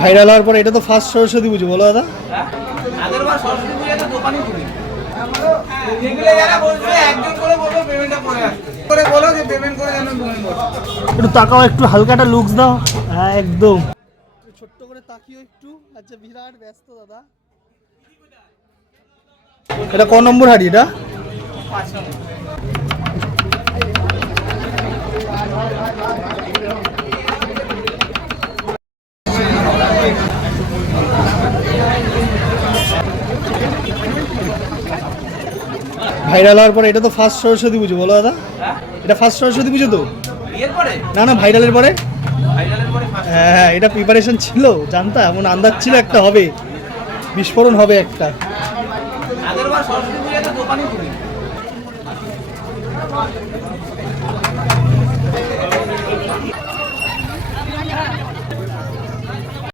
Viral হওয়ার পর এটা তো ফার্স্ট সরস্বতী পুজো, বলো দাদা। আগের বার সরস্বতী পুজোয় তো দোকানই খুলি। এগুলো যারা বলছে একজন করে বলবো পেমেন্টটা করে আসতে। করে বলো যে পেমেন্ট করে যেন পেমেন্ট করো। একটু তাকাও, একটু হালকাটা লুকস দাও। হ্যাঁ একদম ছোট্ট করে তাকিও একটু। আচ্ছা বিরাট ব্যস্ত দাদা। এটা ক নম্বর হাড়ি এটা? 5 নম্বর। ভাইরাল হওয়ার পর এটা তো ফার্স্ট সরস্বতী পুজো, বলো দাদা। এটা ফার্স্ট সরস্বতী পুজো তো? এর পরে না না, ভাইরালের পরে। ভাইরালের পরে হ্যাঁ, এটা প্রিপারেশন ছিল, জানতাম, এমন আন্দাজ ছিল একটা হবে, বিস্ফোরণ হবে একটা। আগের বার সরস্বতী পুজোয় তো দোকানই খুলি।